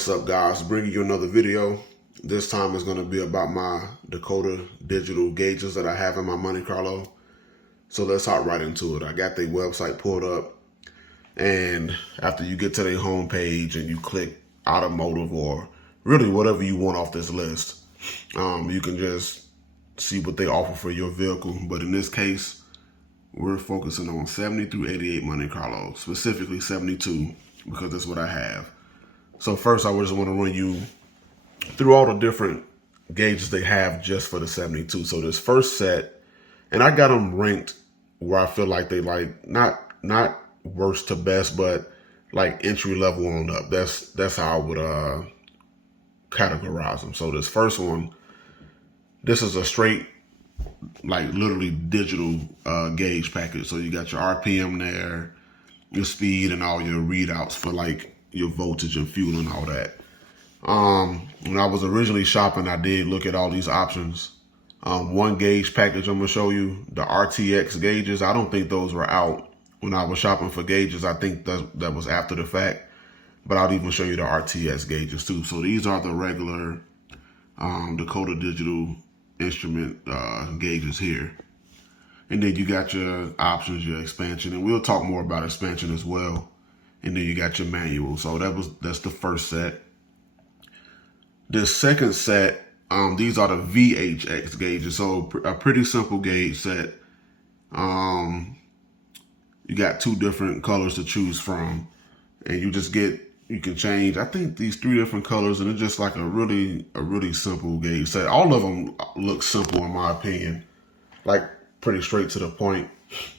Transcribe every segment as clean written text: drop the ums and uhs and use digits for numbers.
What's up, guys? Bringing you another video. This time is going to be about my Dakota Digital gauges that I have in my Monte Carlo. So let's hop right into it. I got their website pulled up, and after you get to their homepage and you click automotive or really whatever you want off this list, you can just see what they offer for your vehicle. But in this case, we're focusing on 70 through 88 Monte Carlo, specifically 72, because that's what I have. So first, I just want to run you through all the different gauges they have just for the 72. So this first set, and I got them ranked where I feel like they like not worst to best, but like entry level on up. That's how I would categorize them. So this first one, this is a straight, like literally digital gauge package. So you got your RPM there, your speed, and all your readouts for like your voltage and fuel and all that. When I was originally shopping, I did look at all these options. One gauge package I'm gonna show you, the RTX gauges. I don't think those were out when I was shopping for gauges. I think that was after the fact, but I'll even show you the RTX gauges too. So these are the regular Dakota Digital instrument gauges here. And then you got your options, your expansion, and we'll talk more about expansion as well. And then you got your manual. So that's the first set. The second set, these are the VHX gauges. So a pretty simple gauge set. You got two different colors to choose from, and you can change, I think, these three different colors, and it's just like a really simple gauge set. All of them look simple in my opinion, like pretty straight to the point.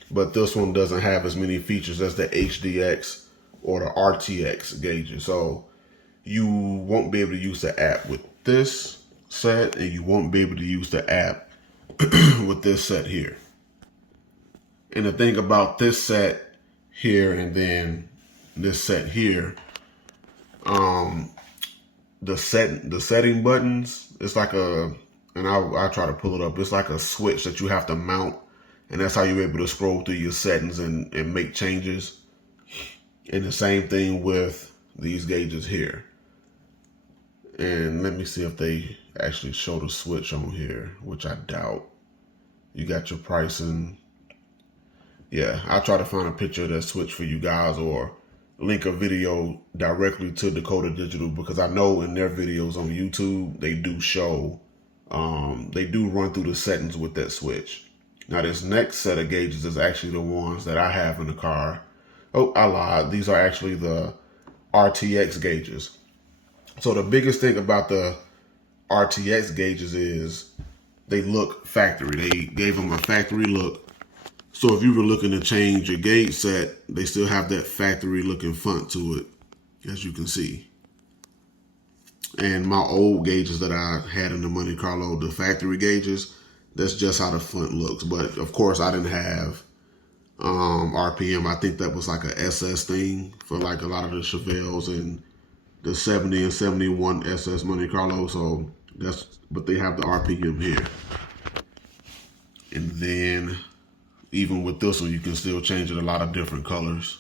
But this one doesn't have as many features as the HDX or the RTX gauges. So you won't be able to use the app with this set, and you won't be able to use the app with this set here. And the thing about this set here and then this set here, the setting buttons, it's like I try to pull it up, it's like a switch that you have to mount, and that's how you're able to scroll through your settings and make changes. And the same thing with these gauges here. And let me see if they actually show the switch on here, which I doubt. You got your pricing. Yeah, I'll try to find a picture of that switch for you guys, or link a video directly to Dakota Digital, because I know in their videos on YouTube, they do show, they do run through the settings with that switch. Now this next set of gauges is actually the ones that I have in the car. Oh, I lied. These are actually the RTX gauges. So the biggest thing about the RTX gauges is they look factory. They gave them a factory look. So if you were looking to change your gauge set, they still have that factory looking font to it, as you can see. And my old gauges that I had in the Monte Carlo, the factory gauges, that's just how the front looks. But of course I didn't have RPM. I think that was like a SS thing for like a lot of the Chevelles and the 70 and 71 SS Monte Carlo. So but they have the RPM here. And then even with this one, you can still change it a lot of different colors.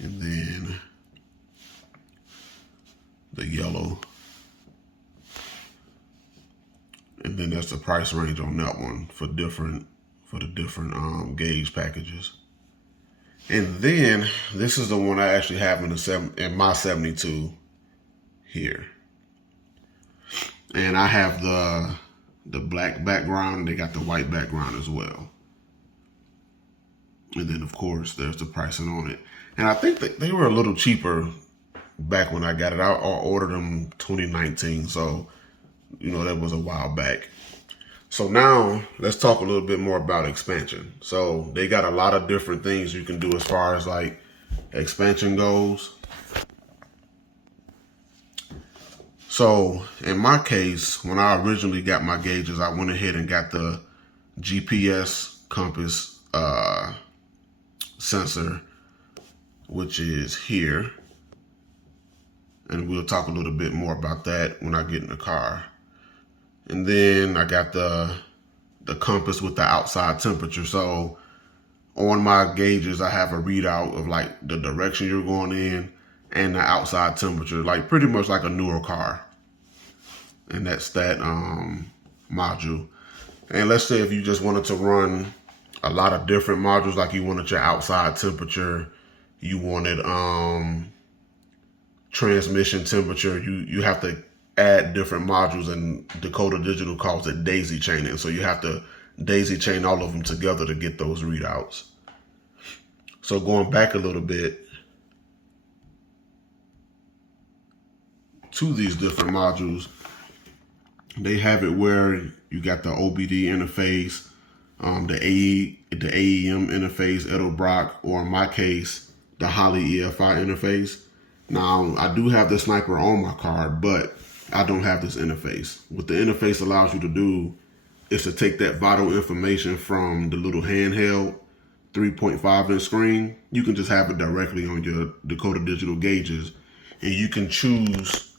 And then the yellow. And then that's the price range on that one for the different gauge packages. And then this is the one I actually have in my 72 here. And I have the black background, and they got the white background as well. And then of course there's the pricing on it. And I think that they were a little cheaper back when I got it. I ordered them 2019, so you know, that was a while back. So now let's talk a little bit more about expansion. So they got a lot of different things you can do as far as like expansion goes. So in my case, when I originally got my gauges, I went ahead and got the GPS compass sensor, which is here. And we'll talk a little bit more about that when I get in the car. And then I got the compass with the outside temperature. So on my gauges, I have a readout of like the direction you're going in. and the outside temperature, like pretty much like a newer car. And that's that module. And let's say if you just wanted to run a lot of different modules, like you wanted your outside temperature, you wanted transmission temperature, you have to add different modules, and Dakota Digital calls it daisy chaining. So you have to daisy chain all of them together to get those readouts. So going back a little bit to these different modules, they have it where you got the OBD interface, the AEM interface, Edelbrock, or in my case, the Holley EFI interface. Now, I do have the Sniper on my card, but I don't have this interface. What the interface allows you to do is to take that vital information from the little handheld 3.5 inch screen. You can just have it directly on your Dakota Digital gauges, and you can choose,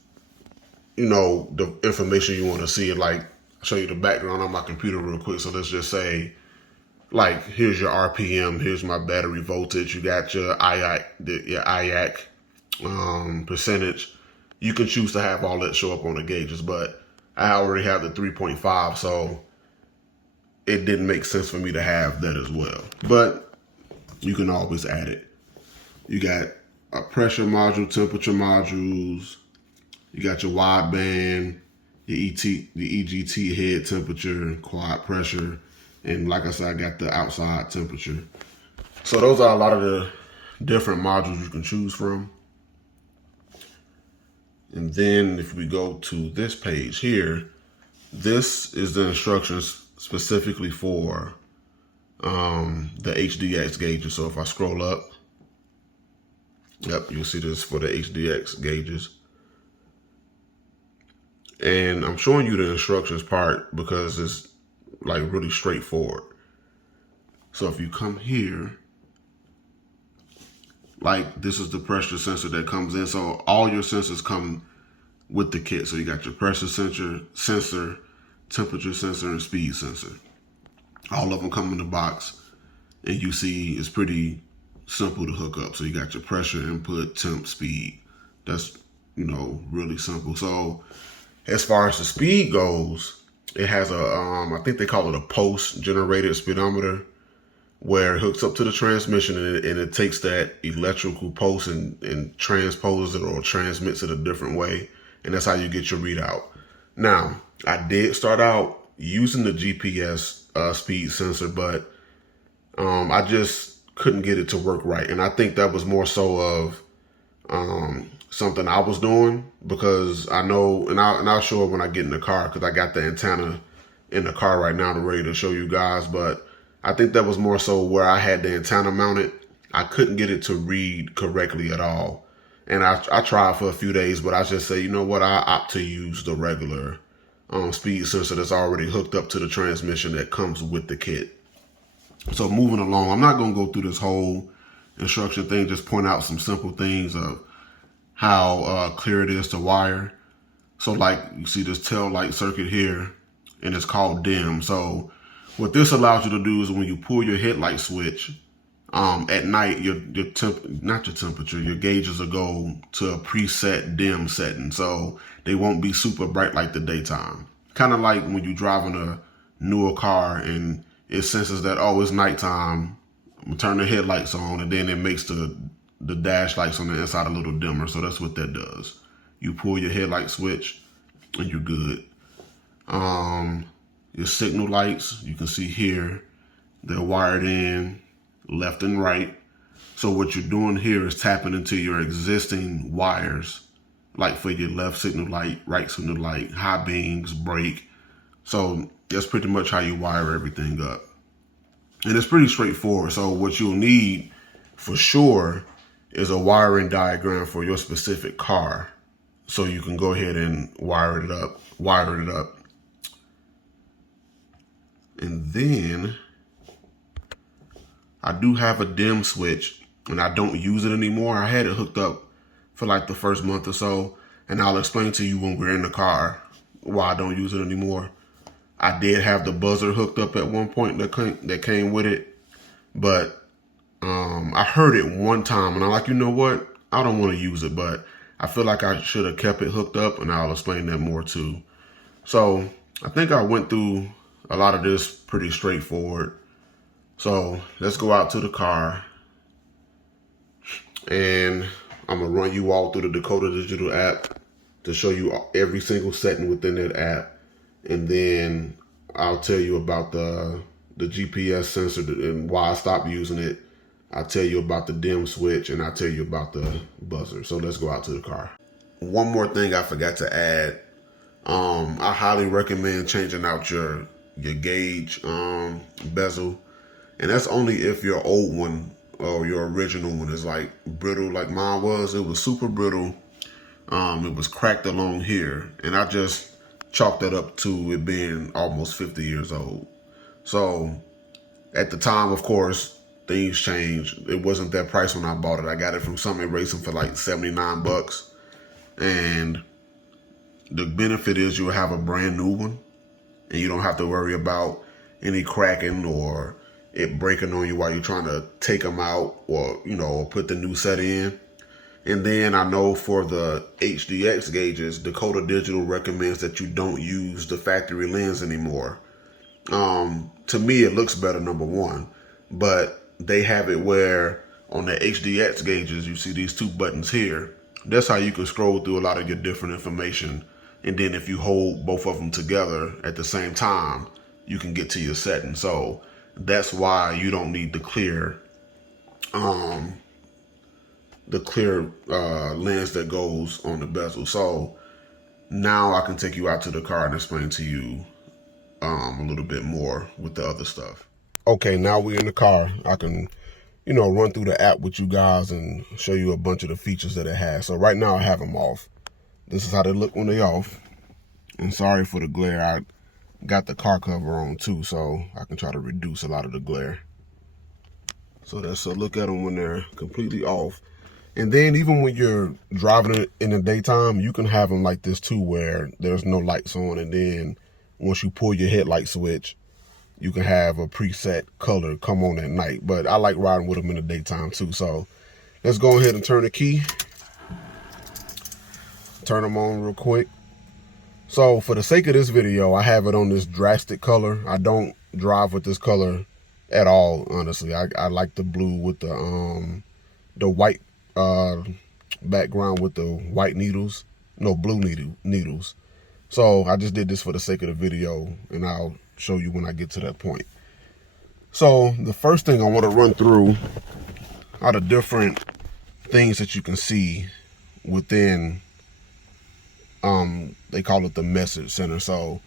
you know, the information you want to see. Like, I'll show you the background on my computer real quick. So let's just say, like, here's your RPM, here's my battery voltage, you got your IAC percentage. You can choose to have all that show up on the gauges, but I already have the 3.5, so it didn't make sense for me to have that as well. But you can always add it. You got a pressure module, temperature modules, you got your wideband, the EGT head temperature, quad pressure, and like I said, I got the outside temperature. So those are a lot of the different modules you can choose from. And then if we go to this page here, this is the instructions specifically for the HDX gauges. So if I scroll up, yep, you'll see this for the HDX gauges. And I'm showing you the instructions part because it's like really straightforward. So if you come here, like this is the pressure sensor that comes in. So all your sensors come with the kit. So you got your pressure sensor, temperature sensor, and speed sensor. All of them come in the box, and you see it's pretty simple to hook up. So you got your pressure input, temp, speed. That's, you know, really simple. So as far as the speed goes, it has a, I think they call it a pulse-generated speedometer, where it hooks up to the transmission and it takes that electrical pulse and transposes it or transmits it a different way. And that's how you get your readout. Now, I did start out using the GPS speed sensor, but I just couldn't get it to work right. And I think that was more so of something I was doing, because I know, and I'll show it when I get in the car, because I got the antenna in the car right now to ready to show you guys. But I think that was more so where I had the antenna mounted. I couldn't get it to read correctly at all. And I tried for a few days, but I just say, you know what, I opt to use the regular speed sensor that's already hooked up to the transmission that comes with the kit. So moving along, I'm not going to go through this whole instruction thing, just point out some simple things of how clear it is to wire. So like you see this tail light circuit here, and it's called dim. So what this allows you to do is when you pull your headlight switch at night, your gauges will go to a preset dim setting. So they won't be super bright like the daytime. Kind of like when you're driving a newer car and it senses that, oh, it's nighttime, turn the headlights on, and then it makes the dash lights on the inside a little dimmer. So that's what that does. You pull your headlight switch and you're good. Your signal lights, you can see here, they're wired in left and right. So what you're doing here is tapping into your existing wires, like for your left signal light, right signal light, high beams, brake. So that's pretty much how you wire everything up. And it's pretty straightforward. So what you'll need for sure is a wiring diagram for your specific car, so you can go ahead and wire it up. And then I do have a dim switch, and I don't use it anymore. I had it hooked up for like the first month or so, and I'll explain to you when we're in the car why I don't use it anymore. I did have the buzzer hooked up at one point that came with it, but I heard it one time, and I'm like, you know what? I don't want to use it, but I feel like I should have kept it hooked up, and I'll explain that more too. So I think I went through a lot of this pretty straightforward. So let's go out to the car, and I'm gonna run you all through the Dakota Digital app to show you every single setting within that app, and then I'll tell you about the GPS sensor and why I stopped using it. I'll tell you about the dim switch, and I'll tell you about the buzzer. So let's go out to the car. One more thing I forgot to add. I highly recommend changing out your gauge bezel, and that's only if your old one or your original one is like brittle like mine was. It was super brittle. It was cracked along here, and I just chalked that up to it being almost 50 years old. So at the time, of course, things changed. It wasn't that price when I bought it. I got it from Summit Racing for like 79 bucks. And the benefit is you'll have a brand new one, and you don't have to worry about any cracking or it breaking on you while you're trying to take them out or, or put the new set in. And then I know for the HDX gauges, Dakota Digital recommends that you don't use the factory lens anymore. To me, it looks better, number one, but they have it where on the HDX gauges, you see these two buttons here. That's how you can scroll through a lot of your different information. And then if you hold both of them together at the same time, you can get to your setting. So that's why you don't need the clear lens that goes on the bezel. So now I can take you out to the car and explain to you a little bit more with the other stuff. Okay, now we're in the car. I can, run through the app with you guys and show you a bunch of the features that it has. So right now I have them off. This is how they look when they're off. And sorry for the glare. I got the car cover on too, so I can try to reduce a lot of the glare. So that's a look at them when they're completely off. And then even when you're driving it in the daytime, you can have them like this too, where there's no lights on. And then once you pull your headlight switch, you can have a preset color come on at night. But I like riding with them in the daytime too. So let's go ahead and turn the key. Turn them on real quick. So for the sake of this video, I have it on this drastic color. I don't drive with this color at all, honestly. I like the blue with the white background with the white needles. No, blue needles. So I just did this for the sake of the video, and I'll show you when I get to that point. So the first thing I want to run through are the different things that you can see within they call it the message center. So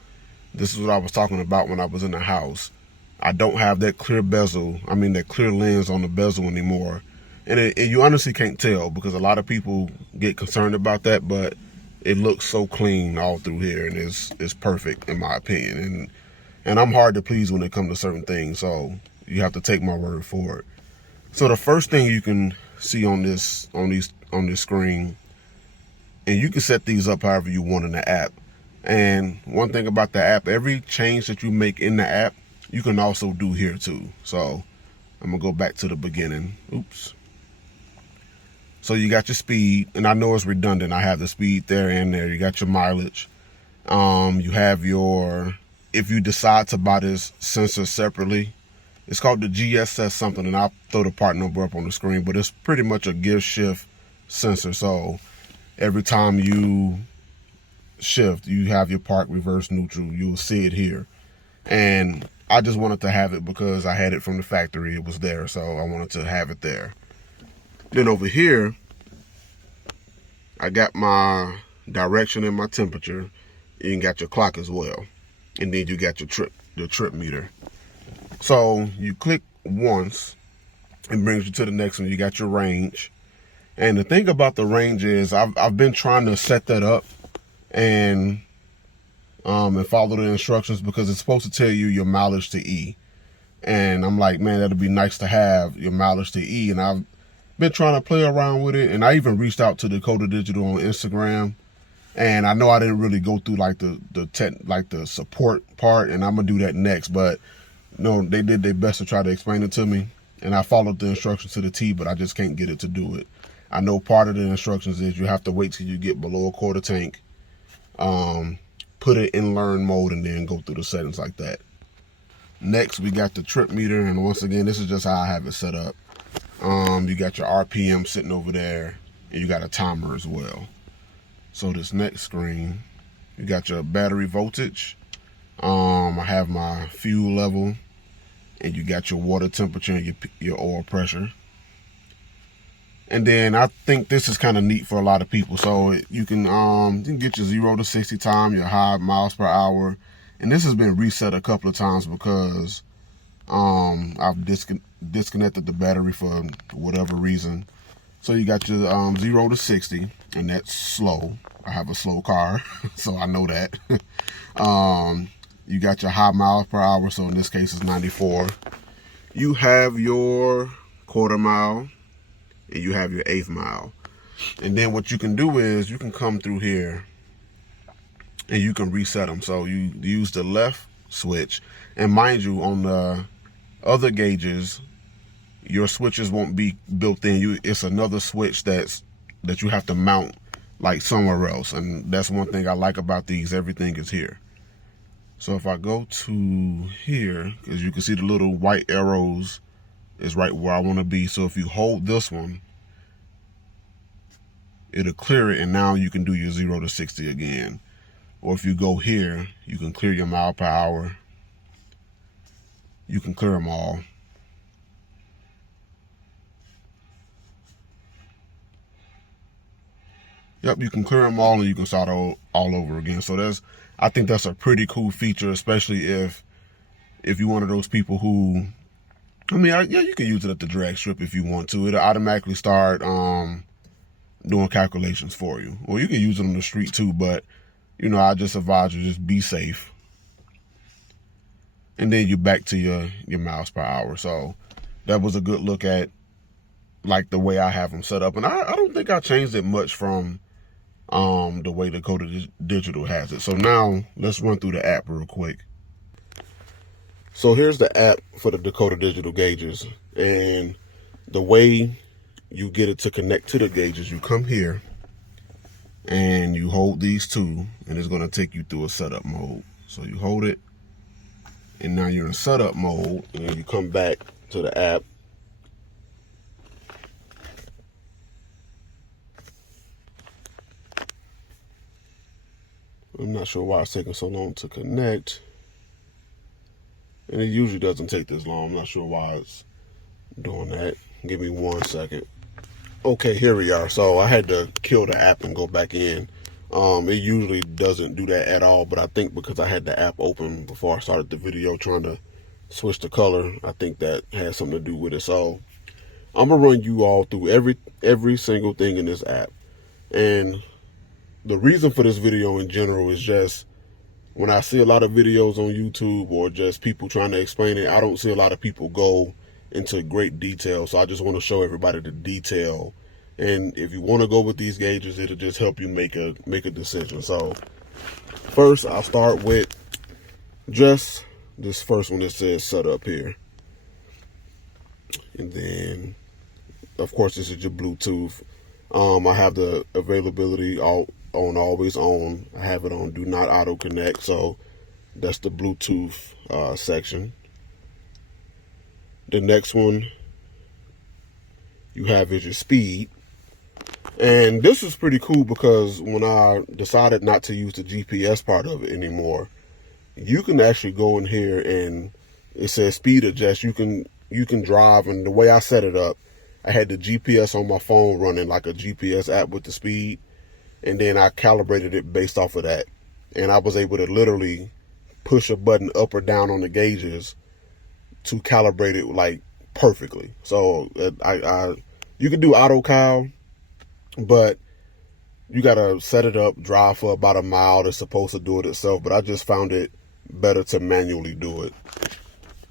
this is what I was talking about when I was in the house. I don't have that clear bezel, that clear lens on the bezel anymore. And you honestly can't tell because a lot of people get concerned about that, but it looks so clean all through here, and it's perfect in my opinion. And I'm hard to please when it comes to certain things, so you have to take my word for it. So the first thing you can see on this screen, and you can set these up however you want in the app. And one thing about the app, every change that you make in the app, you can also do here too. So I'm gonna go back to the beginning. Oops. So you got your speed, and I know it's redundant. I have the speed there and there. You got your mileage. You have your, if you decide to buy this sensor separately, it's called the GSS something, and I'll throw the part number up on the screen, but it's pretty much a gear shift sensor. So every time you shift, you have your park, reverse, neutral. You'll see it here. And I just wanted to have it because I had it from the factory. It was there, so I wanted to have it there. Then over here, I got my direction and my temperature. You got your clock as well. And then you got your trip meter. So you click once, it brings you to the next one. You got your range. And the thing about the range is I've been trying to set that up and follow the instructions because it's supposed to tell you your mileage to E. And I'm like, man, that'd be nice to have your mileage to E. And I've been trying to play around with it. And I even reached out to Dakota Digital on Instagram. And I know I didn't really go through like the support part, and I'm gonna do that next. But no, they did their best to try to explain it to me, and I followed the instructions to the T, but I just can't get it to do it. I know part of the instructions is you have to wait till you get below a quarter tank, put it in learn mode, and then go through the settings like that. Next, we got the trip meter, and once again, this is just how I have it set up. You got your RPM sitting over there, and you got a timer as well. So this next screen, you got your battery voltage. I have my fuel level, and you got your water temperature and your oil pressure. And then I think this is kind of neat for a lot of people. So you can get your 0 to 60 time, your high miles per hour, and this has been reset a couple of times because I've disconnected the battery for whatever reason. So you got your 0 to 60, and that's slow. I have a slow car, so I know that. You got your high miles per hour, so in this case it's 94. You have your quarter mile, and you have your eighth mile. And then what you can do is you can come through here and you can reset them. So you use the left switch, and mind you, on the other gauges, your switches won't be built in. It's another switch that you have to mount like somewhere else. And that's one thing I like about these. Everything is here. So if I go to here, as you can see, the little white arrows is right where I want to be. So if you hold this one, it'll clear it, and now you can do your 0 to 60 again. Or if you go here, you can clear your mile per hour. You can clear them all. Yep, you can clear them all, and you can start all over again. So I think that's a pretty cool feature, especially if you're one of those people who, yeah, you can use it at the drag strip if you want to. It'll automatically start doing calculations for you. Or you can use it on the street too, but I just advise you just be safe. And then you're back to your miles per hour. So that was a good look at like the way I have them set up. And I don't think I changed it much from the way Dakota Digital has it. So now let's run through the app real quick. So here's the app for the Dakota Digital gauges. And the way you get it to connect to the gauges, you come here and you hold these two, and it's going to take you through a setup mode. So you hold it, and now you're in setup mode, and then you come back to the app. I'm not sure why it's taking so long to connect. And it usually doesn't take this long. I'm not sure why it's doing that. Give me 1 second. Okay, here we are. So I had to kill the app and go back in. It usually doesn't do that at all, but I think because I had the app open before I started the video trying to switch the color, I think that has something to do with it. So I'm gonna run you all through every single thing in this app. And the reason for this video in general is just when I see a lot of videos on YouTube or just people trying to explain it, I don't see a lot of people go into great detail. So I just want to show everybody the detail. And if you want to go with these gauges, it'll just help you make a decision. So first, I'll start with just this first one that says setup here. And then, of course, this is your Bluetooth. I have the availability on always on. I have it on do not auto connect. So that's the Bluetooth section. The next one you have is your speed. And this is pretty cool because when I decided not to use the GPS part of it anymore, you can actually go in here and it says speed adjust. You can drive, and the way I set it up, I had the GPS on my phone running like a GPS app with the speed, and then I calibrated it based off of that. And I was able to literally push a button up or down on the gauges to calibrate it like perfectly. So you can do auto cal, but you gotta set it up, drive for about a mile. It's supposed to do it itself, but I just found it better to manually do it.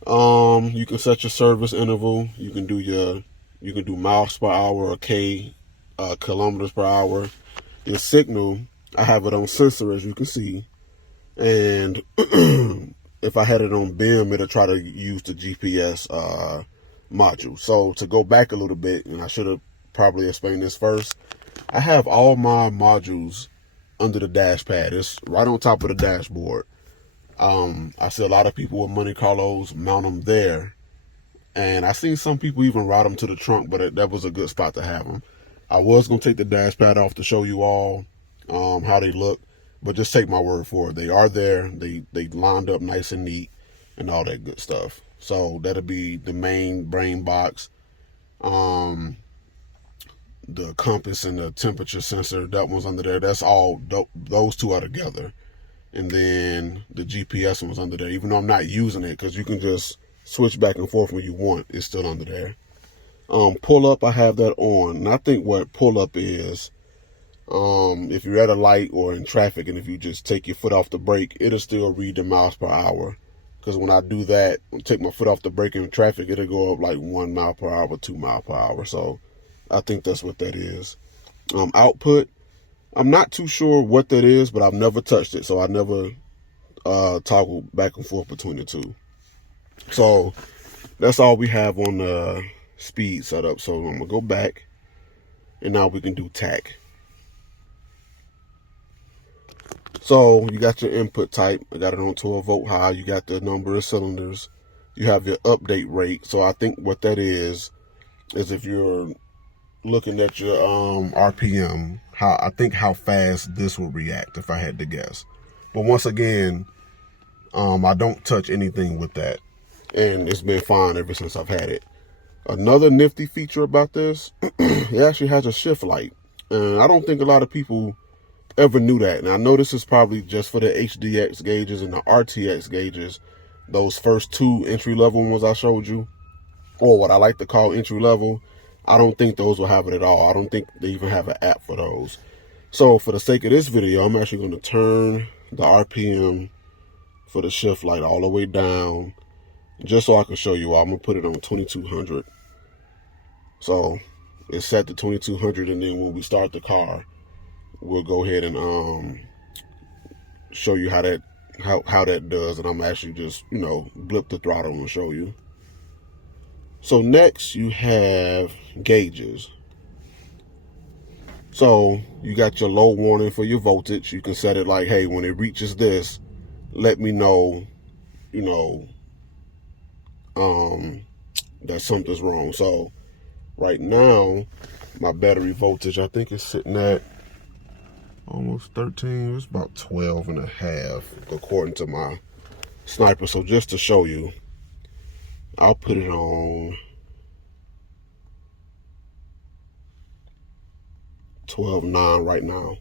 You can set your service interval. You can do miles per hour or kilometers per hour. Your signal, I have it on sensor, as you can see, and if I had it on BIM, it'll try to use the GPS module. So to go back a little bit, and I should have probably explain this first. I have all my modules under the dash pad. It's right on top of the dashboard. I see a lot of people with Monte Carlos mount them there. And I seen some people even route them to the trunk, but that was a good spot to have them. I was going to take the dash pad off to show you all how they look, but just take my word for it. They are there. They lined up nice and neat and all that good stuff. So that'll be the main brain box. The compass and the temperature sensor, that one's under there. That's all, those two are together. And then the GPS one's under there, even though I'm not using it, because you can just switch back and forth when you want. It's still under there. Pull up, I have that on. And I think what pull up is, if you're at a light or in traffic, and if you just take your foot off the brake, it'll still read the miles per hour. Because when I do that, take my foot off the brake in traffic, it'll go up like 1 mile per hour, 2 mile per hour. So I think that's what that is. Output, I'm not too sure what that is, but I've never touched it. So I never toggle back and forth between the two. So that's all we have on the speed setup. So I'm going to go back, and now we can do TAC. So you got your input type. I got it on 12 volt high. You got the number of cylinders. You have your update rate. So I think what that is if you're looking at your RPM, how fast this will react if I had to guess. But once again, I don't touch anything with that, and it's been fine ever since I've had it. Another nifty feature about this, it actually has a shift light, and I don't think a lot of people ever knew that. And I know this is probably just for the HDX gauges and the RTX gauges, those first two entry-level ones I showed you, or what I like to call entry-level. I don't think those will have it at all. I don't think they even have an app for those. So for the sake of this video, I'm actually going to turn the RPM for the shift light all the way down, just so I can show you all. I'm going to put it on 2200. So it's set to 2200, and then when we start the car, we'll go ahead and show you how that does. And I'm actually just, blip the throttle and show you. So next you have gauges. So you got your low warning for your voltage. You can set it like, hey, when it reaches this, let me know, that something's wrong. So right now, my battery voltage, I think it's sitting at almost 13. It's about 12 and a half, according to my sniper. So just to show you, I'll put it on 12.9 right now.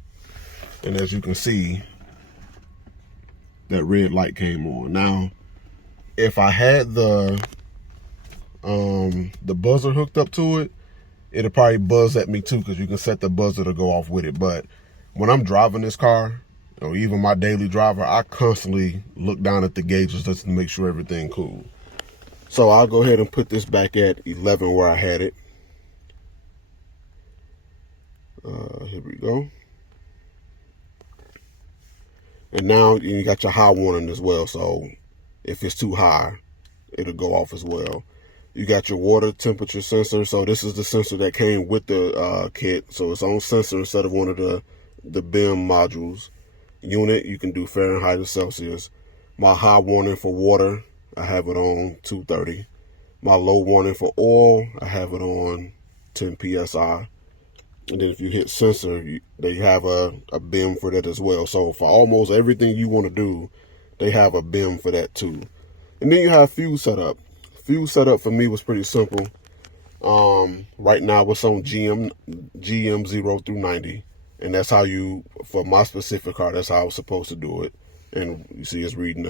And as you can see, that red light came on. Now, if I had the buzzer hooked up to it, it'll probably buzz at me too, because you can set the buzzer to go off with it. But when I'm driving this car, or even my daily driver, I constantly look down at the gauges just to make sure everything cool. So I'll go ahead and put this back at 11 where I had it. Here we go. And now you got your high warning as well. So if it's too high, it'll go off as well. You got your water temperature sensor. So this is the sensor that came with the kit. So it's on sensor instead of one of the BIM modules. Unit, you can do Fahrenheit or Celsius. My high warning for water, I have it on 230. My low warning for oil, I have it on 10 PSI. And then if you hit sensor, they have a BIM for that as well. So for almost everything you want to do, they have a BIM for that too. And then you have fuse setup. Fuse setup for me was pretty simple. Right now it's on GM 0 through 90. And that's how for my specific car, that's how I was supposed to do it. And you see it's reading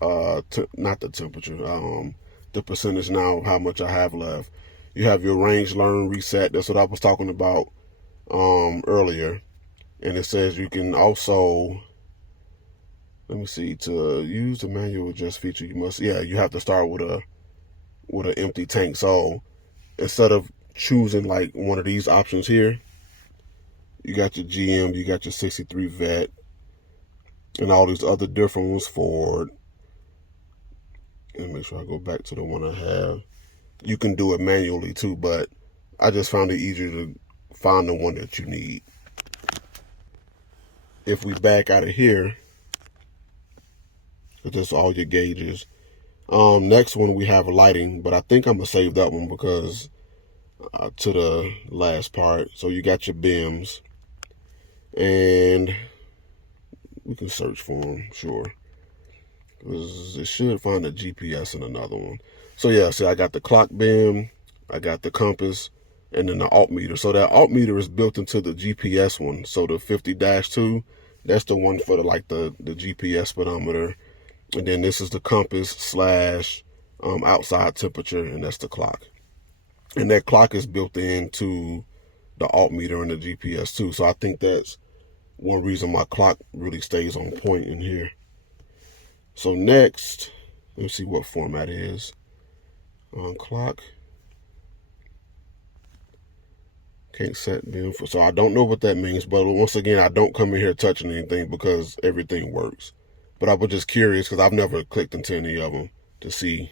not the temperature, the percentage now of how much I have left. You have your range learn reset. That's what I was talking about earlier. And it says you can also, let me see, to use the manual adjust feature, you have to start with an empty tank. So instead of choosing like one of these options here, you got your GM, you got your 63 vet, and all these other different ones, Ford. And make sure I go back to the one I have. You can do it manually too, but I just found it easier to find the one that you need. If we back out of here, that's all your gauges. Next one we have lighting, but I think I'm gonna save that one because to the last part. So you got your BIMs, and we can search for them, sure. It should find a GPS in another one. So yeah, see, I got the clock BIM, I got the compass, and then the altimeter. So that altimeter is built into the GPS one. So the 50-2, that's the one for the GPS speedometer. And then this is the compass slash outside temperature, and that's the clock. And that clock is built into the altimeter and the GPS too. So I think that's one reason my clock really stays on point in here. So next, let's see what format it is. Clock. Can't set BIM for, so I don't know what that means, but once again, I don't come in here touching anything because everything works. But I was just curious because I've never clicked into any of them to see.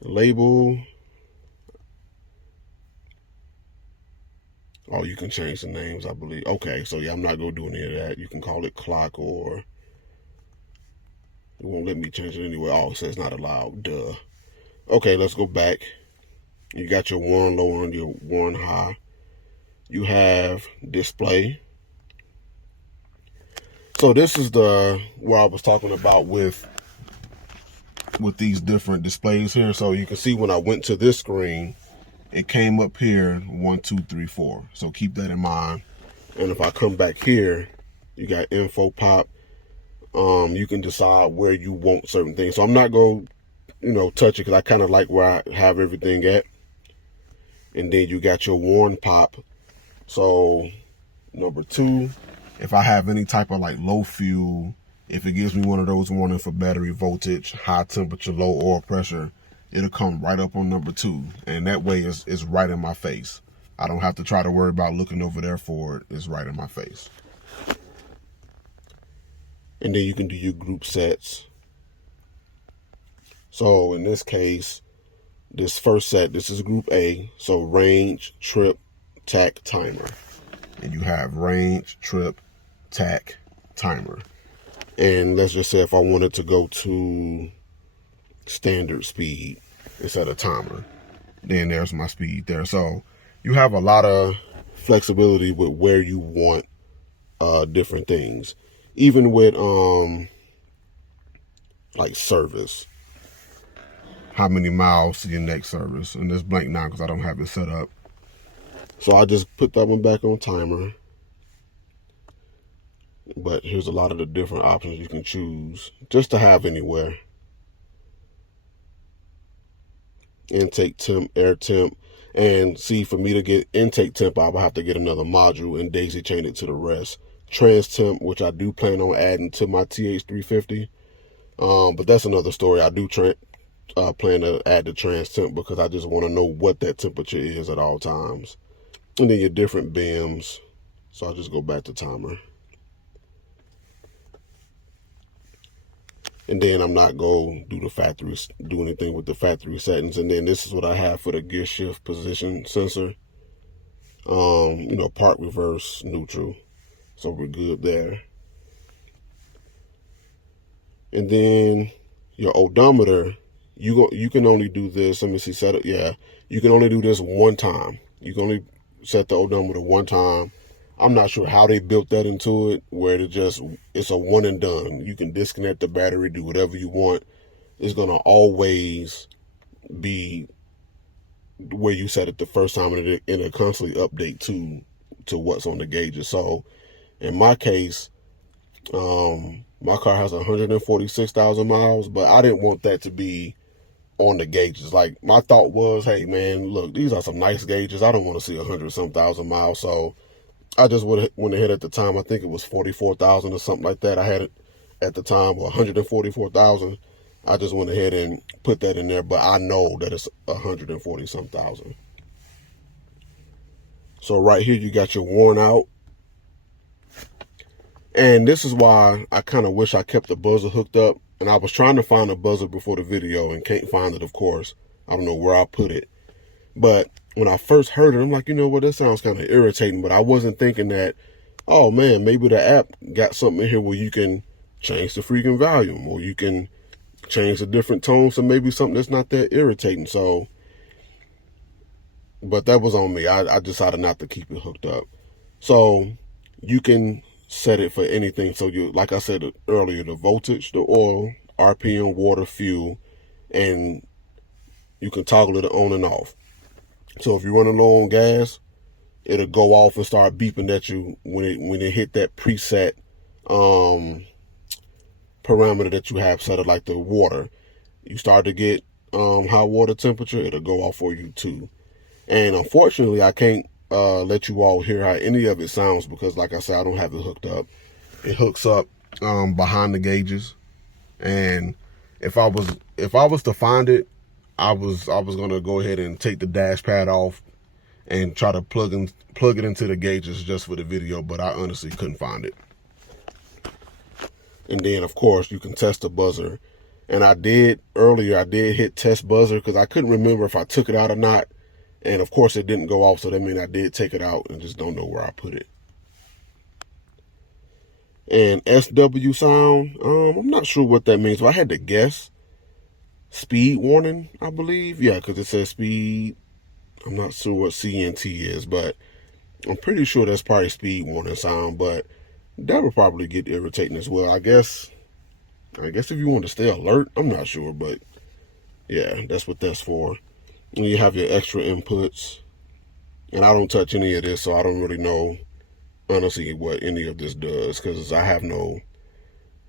Label. Oh, you can change the names, I believe. Okay, so yeah, I'm not going to do any of that. You can call it clock, or it won't let me change it anyway. Oh, it says not allowed. Duh. Okay, let's go back. You got your warn low and your warn high. You have display. So this is where I was talking about with these different displays here. So you can see when I went to this screen, it came up here 1, 2, 3, 4. So keep that in mind. And if I come back here, you got info pop. You can decide where you want certain things. So I'm not going to touch it because I kind of like where I have everything at. And then you got your warn pop. So number 2, if I have any type of low fuel, if it gives me one of those warning for battery voltage, high temperature, low oil pressure, it'll come right up on number 2. And that way it's right in my face. I don't have to try to worry about looking over there for it. It's right in my face. And then you can do your group sets. So in this case, this first set, this is group A. So range, trip, tack, timer. And you have range, trip, tack, timer. And let's just say if I wanted to go to standard speed instead of timer, then there's my speed there. So you have a lot of flexibility with where you want different things. Even with service. How many miles to your next service? And it's blank now because I don't have it set up. So I just put that one back on timer. But here's a lot of the different options you can choose just to have anywhere. Intake temp, air temp. And see, for me to get intake temp, I will have to get another module and daisy chain it to the rest. Trans temp, which I do plan on adding to my TH350. But that's another story. I do plan to add the trans temp because I just want to know what that temperature is at all times. And then your different BIMs. So I'll just go back to timer. And then I'm not going to do anything with the factory settings. And then this is what I have for the gear shift position sensor. Park, reverse, neutral. So we're good there. And then your odometer, you can only do this. Let me see, set it. Yeah, you can only do this one time. You can only set the odometer one time. I'm not sure how they built that into it, where it's a one and done. You can disconnect the battery, do whatever you want. It's going to always be where you set it the first time, and it'll constantly update to what's on the gauges. So in my case, my car has 146,000 miles, but I didn't want that to be on the gauges. Like, my thought was, hey man, look, these are some nice gauges. I don't want to see 100-some thousand miles. So I just went ahead at the time. I think it was 44,000 or something like that. I had it at the time, 144,000. I just went ahead and put that in there, but I know that it's 140-some thousand. So right here, you got your worn out. And this is why I kind of wish I kept the buzzer hooked up. And I was trying to find a buzzer before the video and can't find it, of course. I don't know where I put it. But when I first heard it, I'm like, you know what, that sounds kind of irritating, but I wasn't thinking that, oh man, maybe the app got something in here where you can change the freaking volume, or you can change the different tones, so maybe something that's not that irritating. So, but that was on me. I decided not to keep it hooked up. So you can set it for anything. So you, like I said earlier, the voltage, the oil, RPM, water, fuel, and you can toggle it on and off. So if you're running low on gas, it'll go off and start beeping at you when it hit that preset parameter that you have set, like the water. You start to get high water temperature, it'll go off for you too. And unfortunately, I can't let you all hear how any of it sounds because, like I said, I don't have it hooked up. It hooks up behind the gauges, and if I was to find it, I was gonna go ahead and take the dash pad off and try to plug it into the gauges just for the video, but I honestly couldn't find it. And then, of course, you can test the buzzer. And I did hit test buzzer because I couldn't remember if I took it out or not. And of course, it didn't go off, so that means I did take it out and just don't know where I put it. And SW sound, I'm not sure what that means, but I had to guess. Speed warning, I believe. Yeah, because it says speed. I'm not sure what CNT is, but I'm pretty sure that's probably speed warning sound, but that would probably get irritating as well. I guess if you want to stay alert, I'm not sure, but yeah, that's what that's for. And you have your extra inputs, and I don't touch any of this, so I don't really know honestly what any of this does because I have no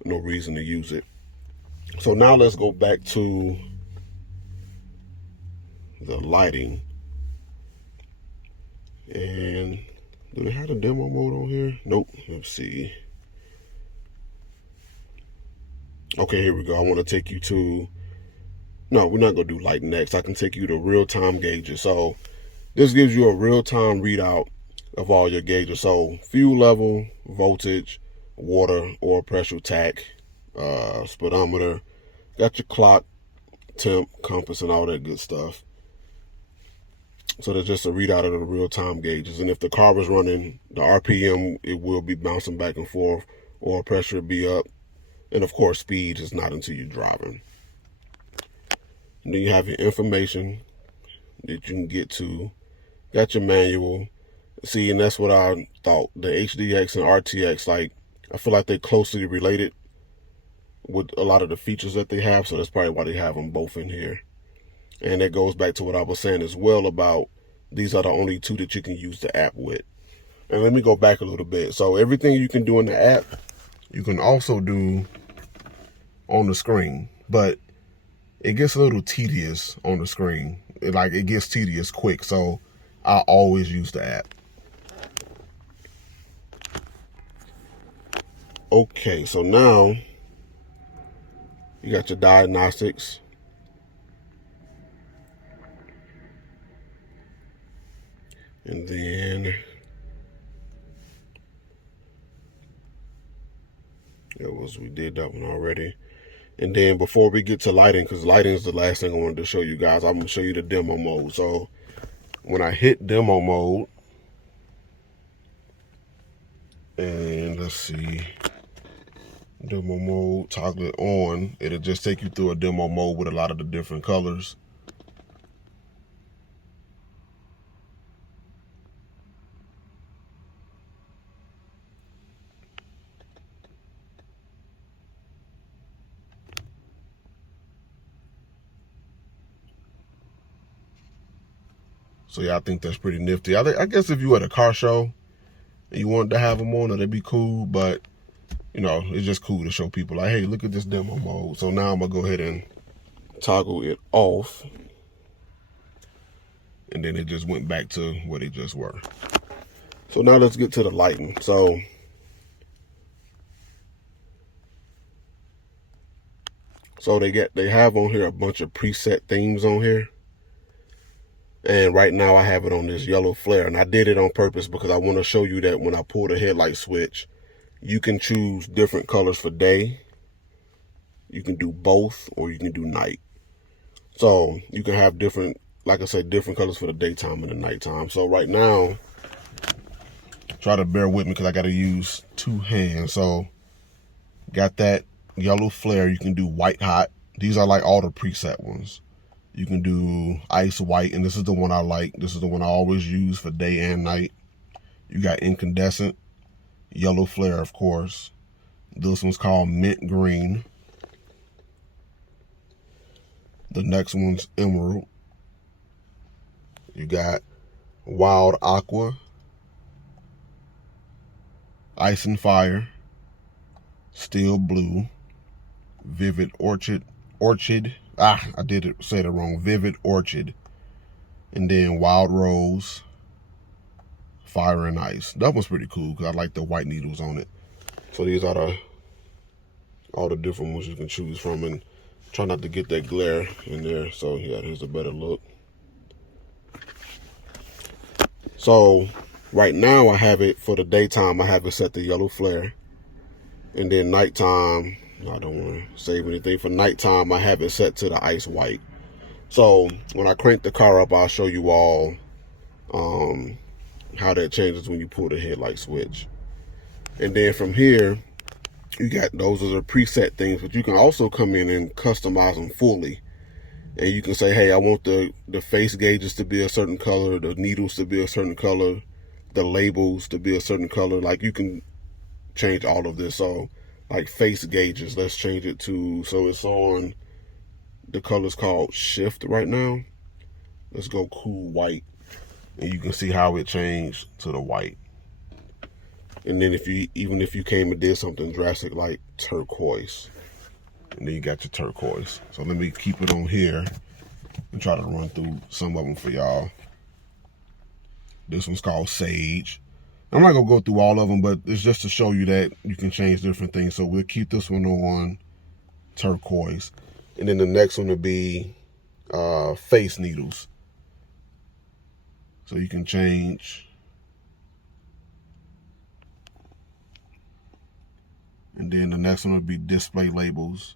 reason to use it. So now let's go back to the lighting. And do they have the demo mode on here? Nope. Let's see. Okay, here we go. I want to take you to, no, we're not going to do light next. I can take you to real-time gauges. So this gives you a real-time readout of all your gauges. So fuel level, voltage, water, oil pressure, tack, speedometer, got your clock, temp, compass, and all that good stuff. So there's just a readout of the real-time gauges. And if the car was running, the RPM, it will be bouncing back and forth. Oil pressure will be up. And of course, speed is not until you're driving. And then you have your information that you can get to. Got your manual. See, and that's what I thought. The HDX and RTX, like, I feel like they're closely related with a lot of the features that they have. So that's probably why they have them both in here. And that goes back to what I was saying as well about these are the only two that you can use the app with. And let me go back a little bit. So everything you can do in the app, you can also do on the screen. But it gets a little tedious on the screen. It gets tedious quick. So I always use the app. Okay, so now you got your diagnostics. And then we did that one already. And then before we get to lighting, because lighting is the last thing I wanted to show you guys, I'm going to show you the demo mode. So when I hit demo mode, and let's see, demo mode, toggle it on, it'll just take you through a demo mode with a lot of the different colors. So yeah, I think that's pretty nifty. I guess if you were at a car show and you wanted to have them on, that'd be cool. But you know, it's just cool to show people like, hey, look at this demo mode. So now I'm gonna go ahead and toggle it off, and then it just went back to what it just were. So now let's get to the lighting. So they have on here a bunch of preset themes on here. And right now I have it on this yellow flare, and I did it on purpose because I want to show you that when I pull the headlight switch, you can choose different colors for day. You can do both, or you can do night. So you can have different like I said, different colors for the daytime and the nighttime. So right now, try to bear with me because I got to use 2 hands. So got that yellow flare. You can do white hot. These are like all the preset ones. You can do ice white, and this is the one I like. This is the one I always use for day and night. You got incandescent, yellow flare, of course. This one's called mint green. The next one's emerald. You got wild aqua, ice and fire, steel blue, vivid orchid. I say it wrong. Vivid orchid. And then wild rose, fire and ice. That one's pretty cool because I like the white needles on it. So these are all the different ones you can choose from, and try not to get that glare in there. So yeah, here's a better look. So right now I have it for the daytime. I have it set to yellow flare, and then nighttime, I don't want to save anything. For nighttime, I have it set to the ice white. So when I crank the car up, I'll show you all how that changes when you pull the headlight switch. And then from here, you got those are the preset things, but you can also come in and customize them fully. And you can say, hey, I want the face gauges to be a certain color, the needles to be a certain color, the labels to be a certain color. Like, you can change all of this. So like face gauges, let's change it to, so it's on, the color's called shift right now. Let's go cool white, and you can see how it changed to the white. And then even if you came and did something drastic like turquoise, and then you got your turquoise. So let me keep it on here and try to run through some of them for y'all. This one's called sage. I'm not gonna go through all of them, but it's just to show you that you can change different things. So we'll keep this one on turquoise. And then the next one will be face needles. So you can change. And then the next one will be display labels.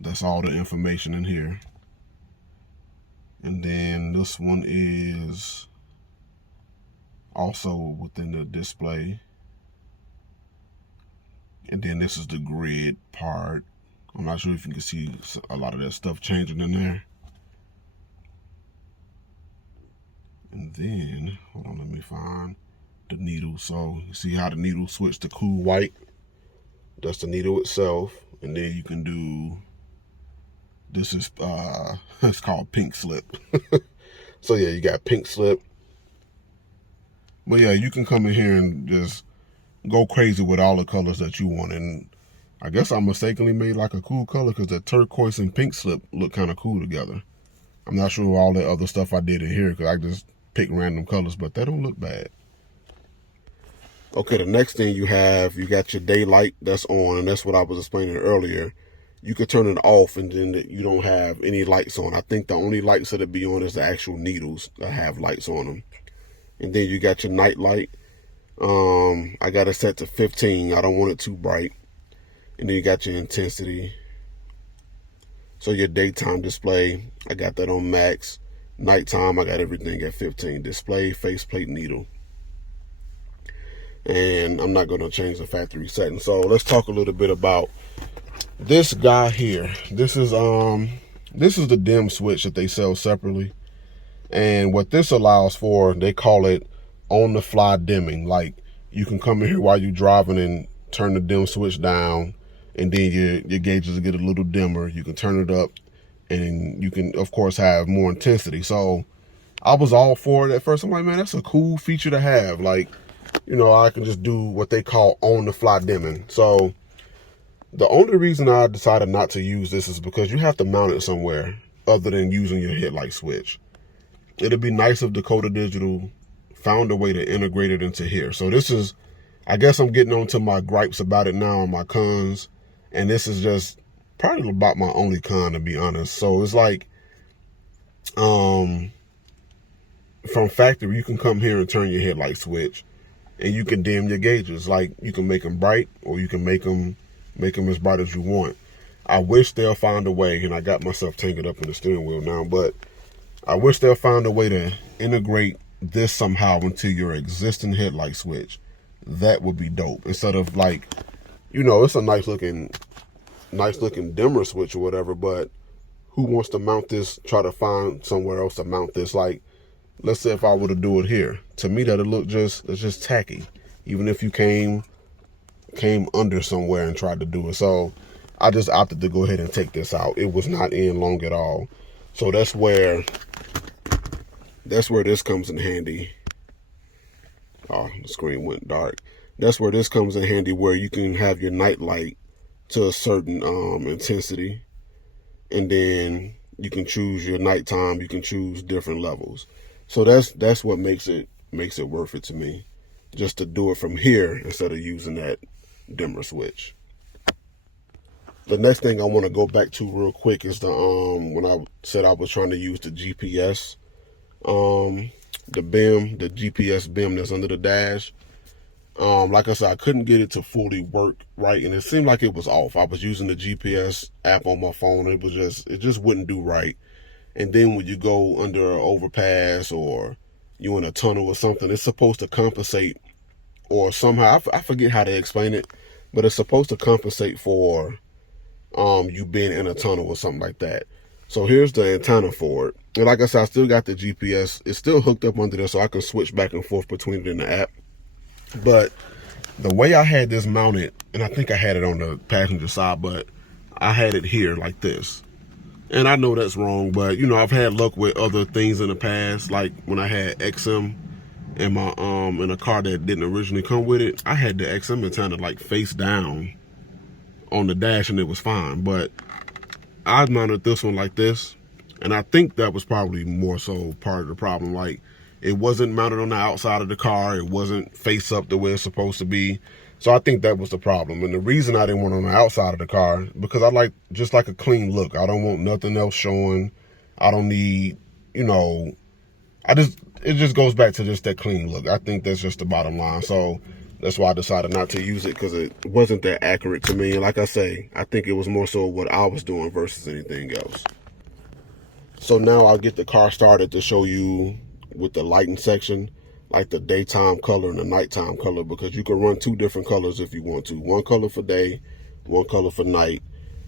That's all the information in here. And then this one is also within the display. And then this is the grid part. I'm not sure if you can see a lot of that stuff changing in there. And then, hold on, let me find the needle. So you see how the needle switched to cool white? That's the needle itself. And then you can do, this is, it's called pink slip. So yeah, you got pink slip. But yeah, you can come in here and just go crazy with all the colors that you want. And I guess I mistakenly made like a cool color because the turquoise and pink slip look kind of cool together. I'm not sure all the other stuff I did in here because I just picked random colors, but they don't look bad. Okay, the next thing you got your daylight that's on, and that's what I was explaining earlier. You could turn it off and then you don't have any lights on. I think the only lights that'll be on is the actual needles that have lights on them. And then you got your night light. I got it set to 15. I don't want it too bright. And then you got your intensity. So your daytime display, I got that on max. Nighttime, I got everything at 15. Display, faceplate, needle. And I'm not going to change the factory setting. So let's talk a little bit about this guy here. This is the dim switch that they sell separately. And what this allows for, they call it on-the-fly dimming. Like, you can come in here while you're driving and turn the dim switch down, and then your gauges will get a little dimmer. You can turn it up, and you can, of course, have more intensity. So I was all for it at first. I'm like, man, that's a cool feature to have. Like, you know, I can just do what they call on-the-fly dimming. So the only reason I decided not to use this is because you have to mount it somewhere other than using your headlight switch. It'd be nice if Dakota Digital found a way to integrate it into here. So this is, I guess I'm getting on to my gripes about it now and my cons. And this is just probably about my only con, to be honest. So it's like, from factory, you can come here and turn your headlight switch and you can dim your gauges. Like, you can make them bright or you can make them as bright as you want. I wish they'll find a way, and I got myself tangled up in the steering wheel now, but I wish they'll find a way to integrate this somehow into your existing headlight switch. That would be dope. Instead of like, you know, it's a nice looking dimmer switch or whatever, but who wants to mount this, try to find somewhere else to mount this? Like, let's say if I were to do it here, to me that'd look it's just tacky. Even if you came under somewhere and tried to do it. So I just opted to go ahead and take this out. It was not in long at all. So that's where this comes in handy. Oh, the screen went dark. That's where this comes in handy, where you can have your night light to a certain intensity, and then you can choose your nighttime. You can choose different levels. So that's what makes it worth it to me, just to do it from here instead of using that dimmer switch. The next thing I want to go back to real quick is the when I said I was trying to use the GPS, the GPS BIM that's under the dash. Like I said, I couldn't get it to fully work right, and it seemed like it was off. I was using the GPS app on my phone, and it just wouldn't do right. And then when you go under an overpass or you in a tunnel or something, it's supposed to compensate, or somehow I forget how to explain it, but it's supposed to compensate for you being in a tunnel or something like that. So here's the antenna for it. And like I said, I still got the GPS. It's still hooked up under there, so I can switch back and forth between it in the app. But the way I had this mounted, and I think I had it on the passenger side, but I had it here like this. And I know that's wrong, but you know, I've had luck with other things in the past. Like when I had XM in my in a car that didn't originally come with it, I had the XM antenna like face down on the dash and it was fine. But I mounted this one like this, and I think that was probably more so part of the problem. Like, it wasn't mounted on the outside of the car. It wasn't face up the way it's supposed to be. So I think that was the problem. And the reason I didn't want it on the outside of the car, because I just like a clean look. I don't want nothing else showing. I don't need, you know, it just goes back to just that clean look. I think that's just the bottom line. So that's why I decided not to use it, because it wasn't that accurate to me. And like I say, I think it was more so what I was doing versus anything else. So now I'll get the car started to show you with the lighting section, like the daytime color and the nighttime color, because you can run two different colors if you want to. One color for day, one color for night.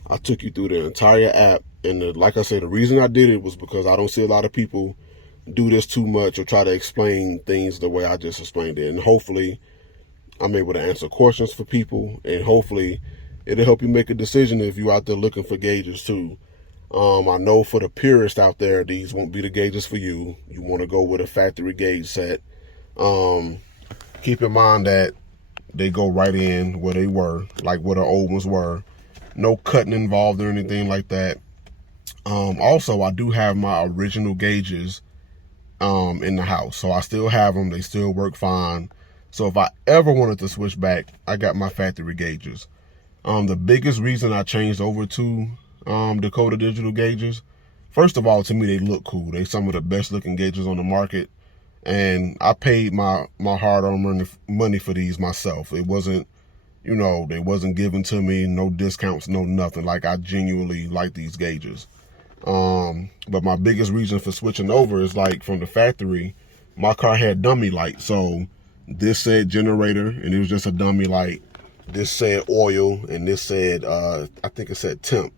I took you through the entire app, and like I said, the reason I did it was because I don't see a lot of people do this too much or try to explain things the way I just explained it. And hopefully I'm able to answer questions for people, and hopefully it'll help you make a decision if you're out there looking for gauges too. I know for the purists out there, these won't be the gauges for you. You want to go with a factory gauge set. Keep in mind that they go right in where they were, like where the old ones were. No cutting involved or anything like that. Also, I do have my original gauges in the house, so I still have them. They still work fine. So if I ever wanted to switch back, I got my factory gauges. The biggest reason I changed over to Dakota Digital gauges, first of all, to me they look cool. They some of the best looking gauges on the market, and I paid my hard-earned money for these myself. It wasn't, you know, they wasn't given to me, no discounts, no nothing. Like, I genuinely like these gauges. But my biggest reason for switching over is, like, from the factory, my car had dummy lights. So this said generator, and it was just a dummy light. This said oil, and this said I think it said temp.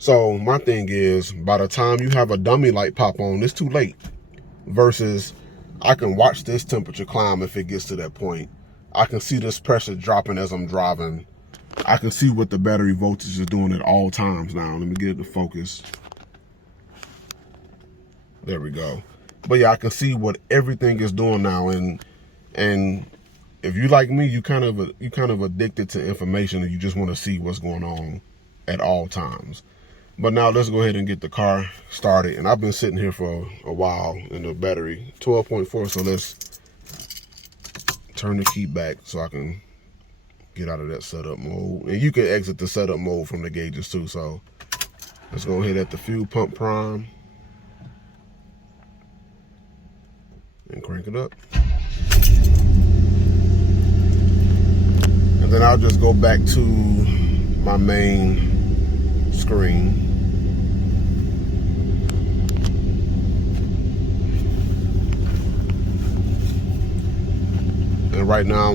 So my thing is, by the time you have a dummy light pop on, it's too late. Versus, I can watch this temperature climb if it gets to that point. I can see this pressure dropping as I'm driving. I can see what the battery voltage is doing at all times now. Let me get it to focus. There we go. But yeah, I can see what everything is doing now. And if you like me, you kind of addicted to information, and you just want to see what's going on at all times. But now let's go ahead and get the car started. And I've been sitting here for a while in the battery, 12.4. So let's turn the key back so I can get out of that setup mode. And you can exit the setup mode from the gauges too. So let's go ahead at the fuel pump prime and crank it up. And then I'll just go back to my main screen. right now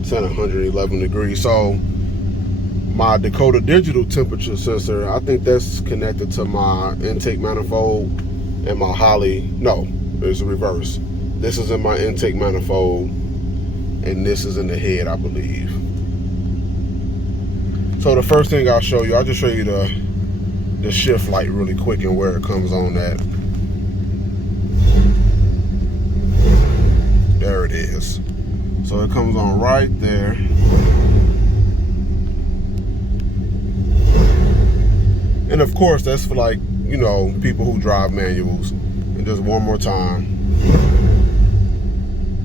it's at 111 degrees. So my Dakota Digital temperature sensor, I think that's connected to my intake manifold and my Holley. No, it's a reverse. This is in my intake manifold and this is in the head, I believe. So the first thing I'll show you, I'll just show you the shift light really quick and where it comes on at. There it is. So it comes on right there. And of course, that's for, like, you know, people who drive manuals. And just one more time,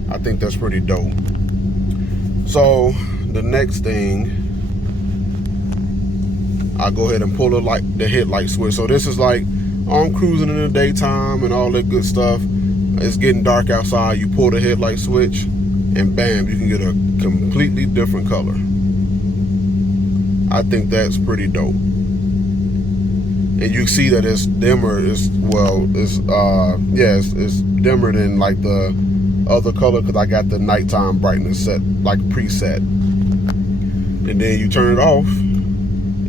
I think that's pretty dope. So the next thing, I'll go ahead and pull the headlight switch. So this is like, I'm cruising in the daytime and all that good stuff. It's getting dark outside. You pull the headlight switch and bam, you can get a completely different color. I think that's pretty dope. And you see that it's dimmer. It's dimmer than like the other color because I got the nighttime brightness set, like preset. And then you turn it off,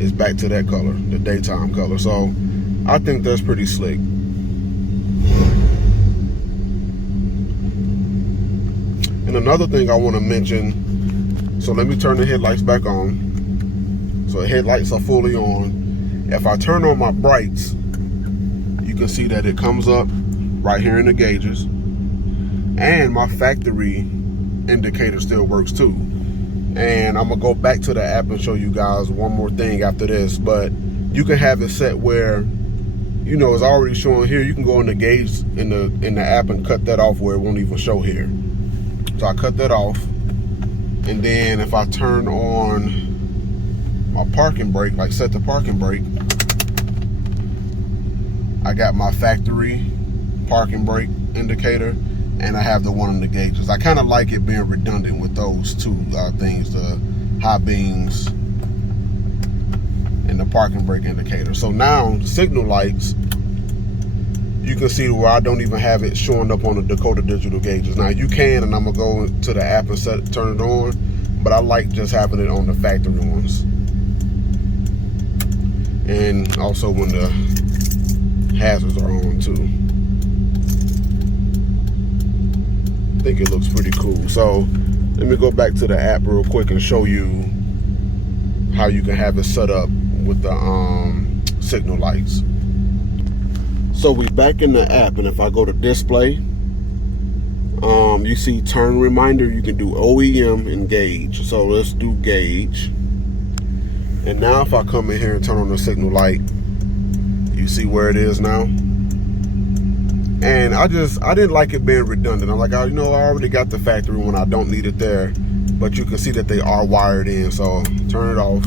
it's back to that color, the daytime color. So I think that's pretty slick. And another thing I want to mention, so let me turn the headlights back on. So the headlights are fully on. If I turn on my brights, you can see that it comes up right here in the gauges. And my factory indicator still works too. And I'm gonna go back to the app and show you guys one more thing after this, but you can have it set where, you know, it's already showing here. You can go in the gauge in the app and cut that off where it won't even show here. So I cut that off, and then if I turn on my parking brake, like set the parking brake, I got my factory parking brake indicator, and I have the one on the gauges. I kind of like it being redundant with those two things, the high beams and the parking brake indicator. So now signal lights, you can see where I don't even have it showing up on the Dakota Digital gauges. Now you can, and I'm gonna go to the app and turn it on, but I like just having it on the factory ones. And also when the hazards are on too. I think it looks pretty cool. So let me go back to the app real quick and show you how you can have it set up with the signal lights. So we back in the app, and if I go to display, you see turn reminder. You can do OEM and gauge. So let's do gauge. And now if I come in here and turn on the signal light, you see where it is now. And I didn't like it being redundant. I'm like, I already got the factory one. I don't need it there. But you can see that they are wired in. So turn it off.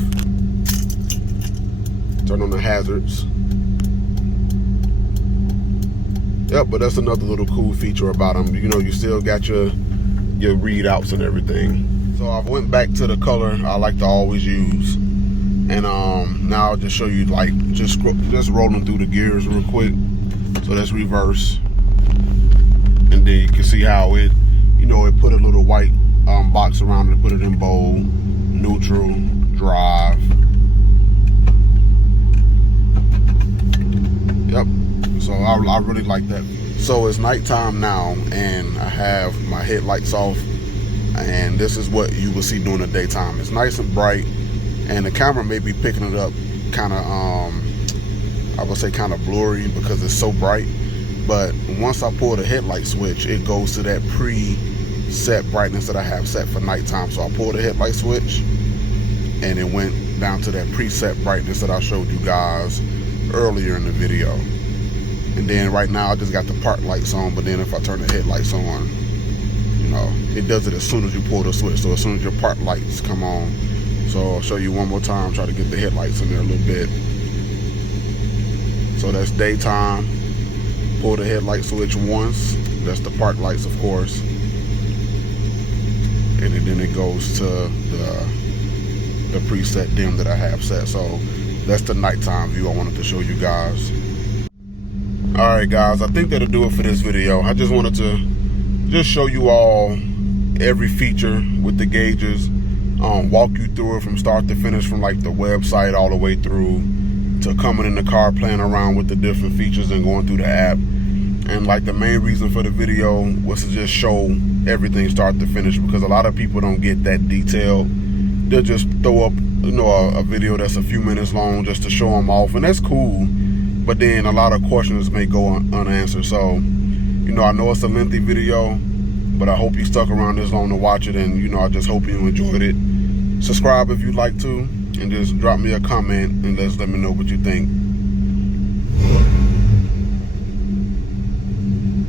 Turn on the hazards. Yep, but that's another little cool feature about them. You know, you still got your readouts and everything. So I went back to the color I like to always use. And now I'll just show you, like, just rolling through the gears real quick. So that's reverse. And then you can see how it put a little white box around it, put it in bold, neutral, drive. Yep. So I really like that. So it's nighttime now, and I have my headlights off, and this is what you will see during the daytime. It's nice and bright, and the camera may be picking it up kind of, I would say kind of blurry because it's so bright. But once I pull the headlight switch, it goes to that preset brightness that I have set for nighttime. So I pulled the headlight switch, and it went down to that preset brightness that I showed you guys earlier in the video. And then right now I just got the park lights on, but then if I turn the headlights on, it does it as soon as you pull the switch. So as soon as your park lights come on. So I'll show you one more time, try to get the headlights in there a little bit. So that's daytime. Pull the headlight switch once. That's the park lights, of course. And then it goes to the preset dim that I have set. So that's the nighttime view I wanted to show you guys. Alright guys, I think that'll do it for this video. I just wanted to show you all every feature with the gauges, walk you through it from start to finish, from like the website all the way through to coming in the car, playing around with the different features and going through the app. And like the main reason for the video was to just show everything start to finish, because a lot of people don't get that detailed. They'll just throw up, you know, a video that's a few minutes long just to show them off, and that's cool. But then a lot of questions may go unanswered. So, you know, I know it's a lengthy video, but I hope you stuck around this long to watch it, and, you know, I just hope you enjoyed it. Subscribe if you'd like to, and just drop me a comment and let me know what you think.